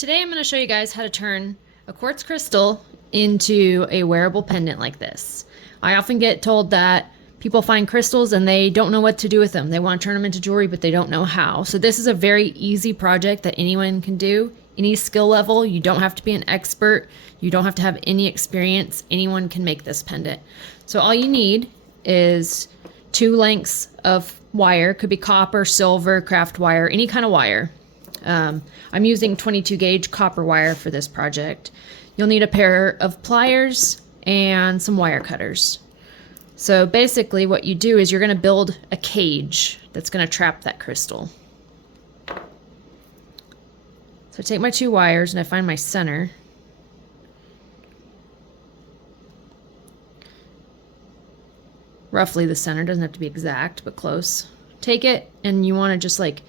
Today I'm going to show you guys how to turn a quartz crystal into a wearable pendant like this. I often get told that people find crystals and they don't know what to do with them. They want to turn them into jewelry, but they don't know how. So this is a very easy project that anyone can do. Any skill level. You don't have to be an expert. You don't have to have any experience. Anyone can make this pendant. So all you need is 2 lengths of wire. Could be copper, silver, craft wire, any kind of wire. I'm using 22 gauge copper wire for this project. You'll need a pair of pliers and some wire cutters. So basically what you do is you're going to build a cage that's going to trap that crystal. So I take my 2 wires and I find my center. Roughly the center, doesn't have to be exact, but close. Take it and you want to just like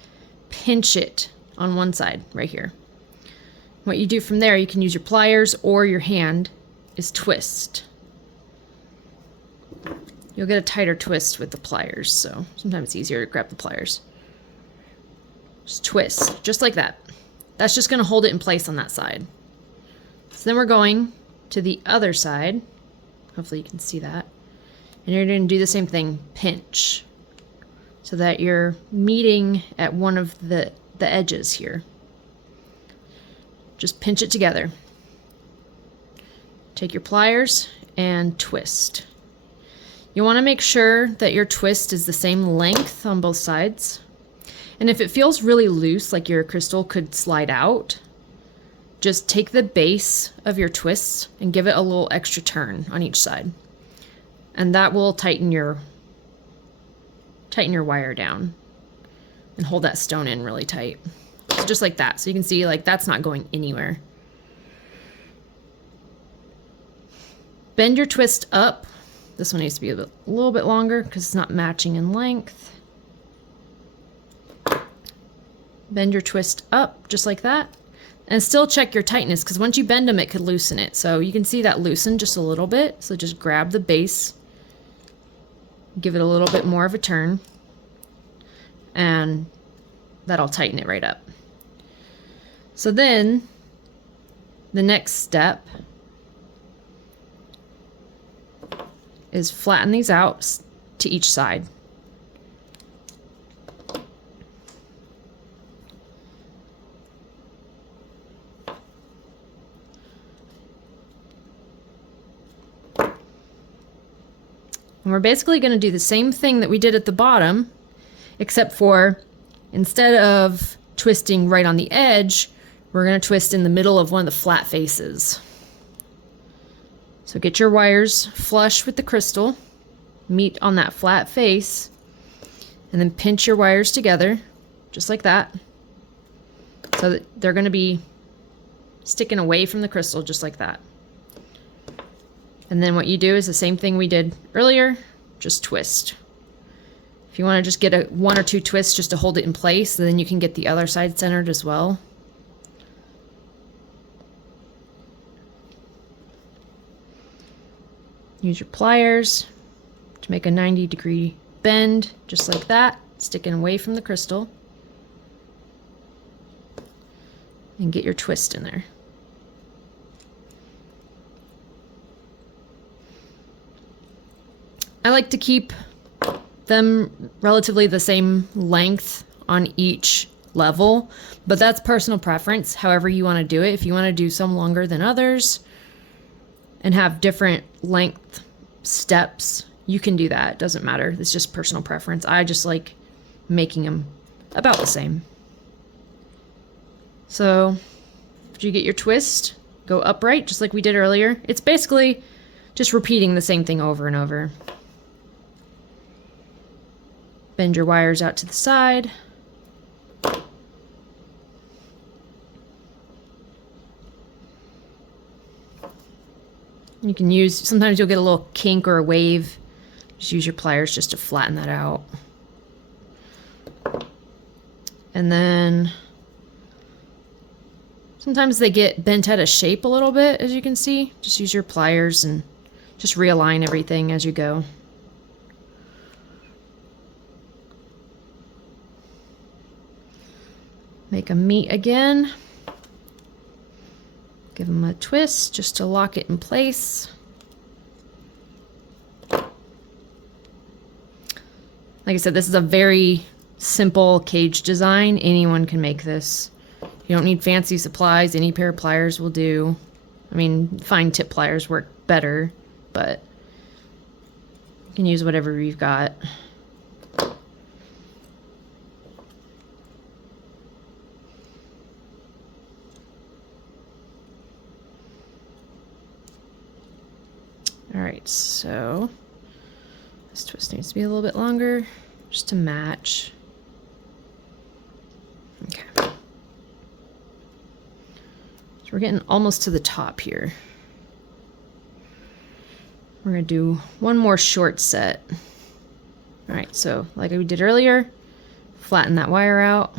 pinch it on one side right here. What you do from there, you can use your pliers or your hand, is twist. You'll get a tighter twist with the pliers, so sometimes it's easier to grab the pliers. Just twist, just like that. That's just going to hold it in place on that side. So then we're going to the other side. Hopefully you can see that. And you're going to do the same thing, pinch, so that you're meeting at one of the edges here. Just pinch it together. Take your pliers and twist. You want to make sure that your twist is the same length on both sides. And if it feels really loose, like your crystal could slide out, just take the base of your twist and give it a little extra turn on each side. And that will tighten your wire down and hold that stone in really tight. So just like that. So you can see like that's not going anywhere. Bend your twist up. This one needs to be a little bit longer because it's not matching in length. Bend your twist up just like that. And still check your tightness because once you bend them, it could loosen it. So you can see that loosen just a little bit. So just grab the base, give it a little bit more of a turn, and that'll tighten it right up. So then the next step is flatten these out to each side. And we're basically going to do the same thing that we did at the bottom, except for instead of twisting right on the edge, we're going to twist in the middle of one of the flat faces. So get your wires flush with the crystal, meet on that flat face, and then pinch your wires together, just like that, so that they're going to be sticking away from the crystal, just like that. And then what you do is the same thing we did earlier, just twist. If you want to just get a 1 or 2 twists just to hold it in place, then you can get the other side centered as well. Use your pliers to make a 90-degree bend, just like that, sticking away from the crystal. And get your twist in there. I like to keep them relatively the same length on each level, but that's personal preference, however you want to do it. If you want to do some longer than others and have different length steps, you can do that. It doesn't matter. It's just personal preference. I just like making them about the same. So after you get your twist, go upright just like we did earlier. It's basically just repeating the same thing over and over. Bend your wires out to the side. You can use, sometimes you'll get a little kink or a wave. Just use your pliers just to flatten that out. And then sometimes they get bent out of shape a little bit, as you can see. Just use your pliers and just realign everything as you go. Make them meet again. Give them a twist just to lock it in place. Like I said, this is a very simple cage design. Anyone can make this. You don't need fancy supplies. Any pair of pliers will do. I mean, fine tip pliers work better, but you can use whatever you've got. All right, so this twist needs to be a little bit longer just to match. Okay. So we're getting almost to the top here. We're gonna do one more short set. All right, so like we did earlier, flatten that wire out.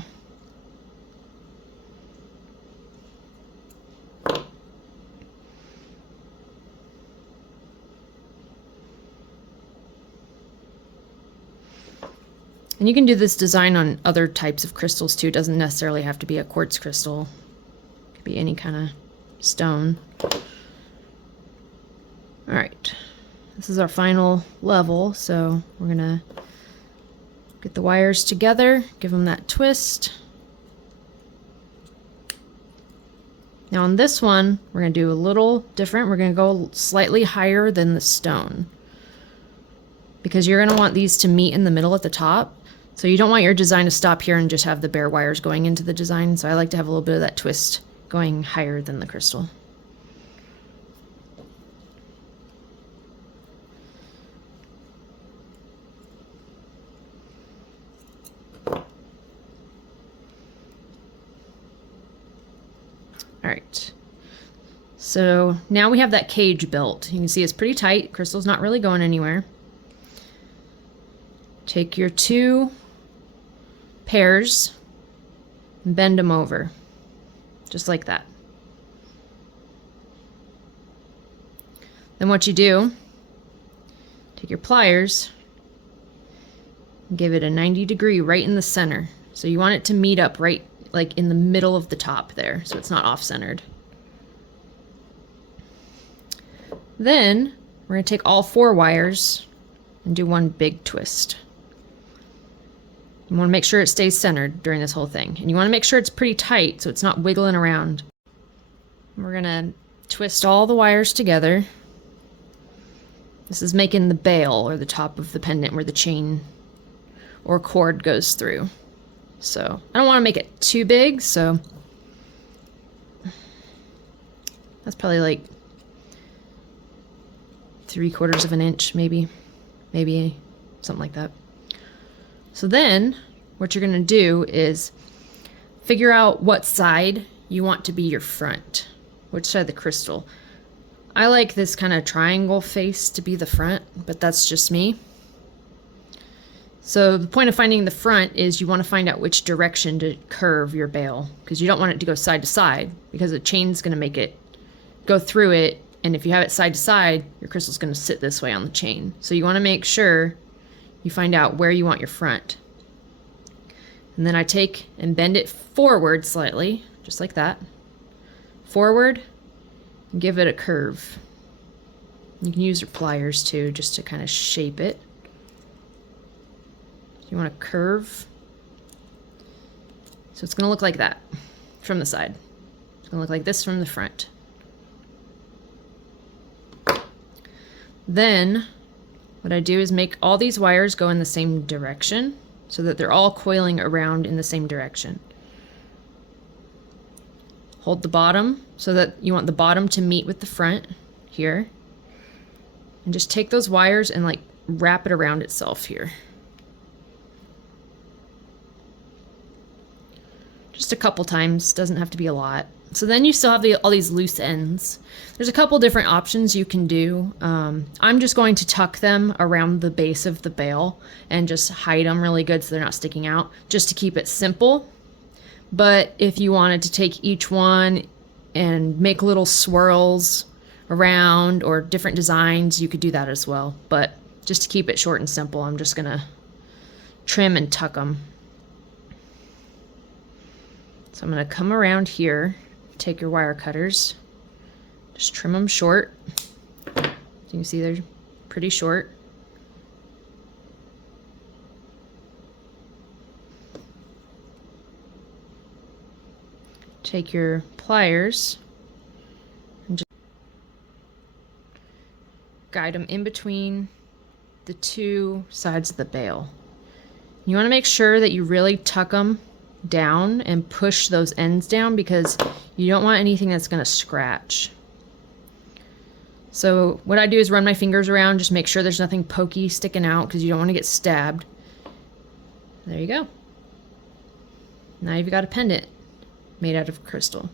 And you can do this design on other types of crystals too. It doesn't necessarily have to be a quartz crystal. It could be any kind of stone. All right, this is our final level. So we're gonna get the wires together, give them that twist. Now on this one, we're gonna do a little different. We're gonna go slightly higher than the stone because you're gonna want these to meet in the middle at the top. So you don't want your design to stop here and just have the bare wires going into the design. So I like to have a little bit of that twist going higher than the crystal. All right. So now we have that cage built. You can see it's pretty tight. Crystal's not really going anywhere. Take your two pairs and bend them over, just like that. Then what you do, take your pliers and give it a 90-degree right in the center. So you want it to meet up right like in the middle of the top there, so it's not off-centered. Then we're going to take all 4 wires and do one big twist. You want to make sure it stays centered during this whole thing. And you want to make sure it's pretty tight so it's not wiggling around. We're going to twist all the wires together. This is making the bail or the top of the pendant where the chain or cord goes through. So I don't want to make it too big, so that's probably like 3/4 of an inch, maybe something like that. So then what you're going to do is figure out what side you want to be your front, which side of the crystal. I like this kind of triangle face to be the front, but that's just me. So the point of finding the front is you want to find out which direction to curve your bail, because you don't want it to go side to side, because the chain's going to make it go through it, and if you have it side to side, your crystal's going to sit this way on the chain. So you want to make sure you find out where you want your front. And then I take and bend it forward slightly, just like that. Forward, and give it a curve. You can use your pliers too, just to kind of shape it. You want to curve. So it's going to look like that from the side. It's going to look like this from the front. Then what I do is make all these wires go in the same direction so that they're all coiling around in the same direction. Hold the bottom so that you want the bottom to meet with the front here. And just take those wires and like wrap it around itself here. Just a couple times, doesn't have to be a lot. So then you still have all these loose ends. There's a couple different options you can do. I'm just going to tuck them around the base of the bail and just hide them really good so they're not sticking out, just to keep it simple. But if you wanted to take each one and make little swirls around or different designs, you could do that as well. But just to keep it short and simple, I'm just gonna trim and tuck them. So I'm gonna come around here, take your wire cutters, Just trim them short. So you can see they're pretty short. Take your pliers and just guide them in between the two sides of the bale. You want to make sure that you really tuck them down and push those ends down because you don't want anything that's going to scratch. So what I do is run my fingers around, just make sure there's nothing pokey sticking out because you don't want to get stabbed. There you go. Now you've got a pendant made out of crystal.